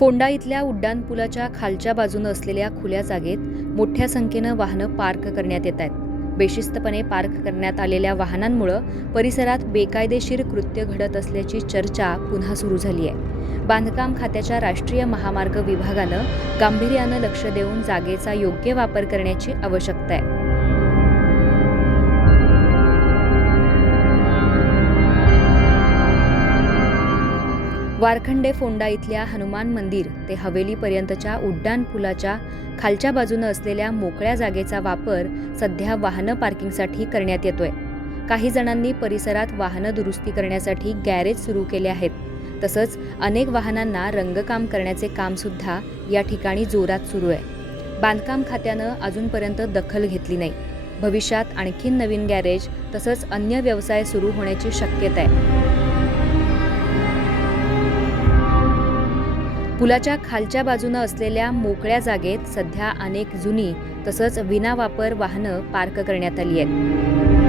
फोंडा इथल्या उड्डाणपुलाच्या खालच्या बाजूनं असलेल्या खुल्या जागेत मोठ्या संख्येनं वाहनं पार्क करण्यात येत आहेत. बेशिस्तपणे पार्क करण्यात आलेल्या वाहनांमुळं परिसरात बेकायदेशीर कृत्य घडत असल्याची चर्चा पुन्हा सुरू झाली आहे. बांधकाम खात्याच्या राष्ट्रीय महामार्ग विभागानं गांभीर्यानं लक्ष देऊन जागेचा योग्य वापर करण्याची आवश्यकता आहे. वारखंडे फोंडा इथल्या हनुमान मंदिर ते हवेलीपर्यंतच्या उड्डाणपुलाच्या खालच्या बाजूनं असलेल्या मोकळ्या जागेचा वापर सध्या वाहनं पार्किंगसाठी करण्यात येतोय. काही जणांनी परिसरात वाहनं दुरुस्ती करण्यासाठी गॅरेज सुरू केले आहेत. तसंच अनेक वाहनांना रंगकाम करण्याचे कामसुद्धा या ठिकाणी जोरात सुरू आहे. बांधकाम खात्यानं अजूनपर्यंत दखल घेतली नाही. भविष्यात आणखीन नवीन गॅरेज तसंच अन्य व्यवसाय सुरू होण्याची शक्यता आहे. पुलाच्या खालच्या बाजूनं असलेल्या मोकळ्या जागेत सध्या अनेक जुनी तसंच विनावापर वाहनं पार्क करण्यात आली आहेत.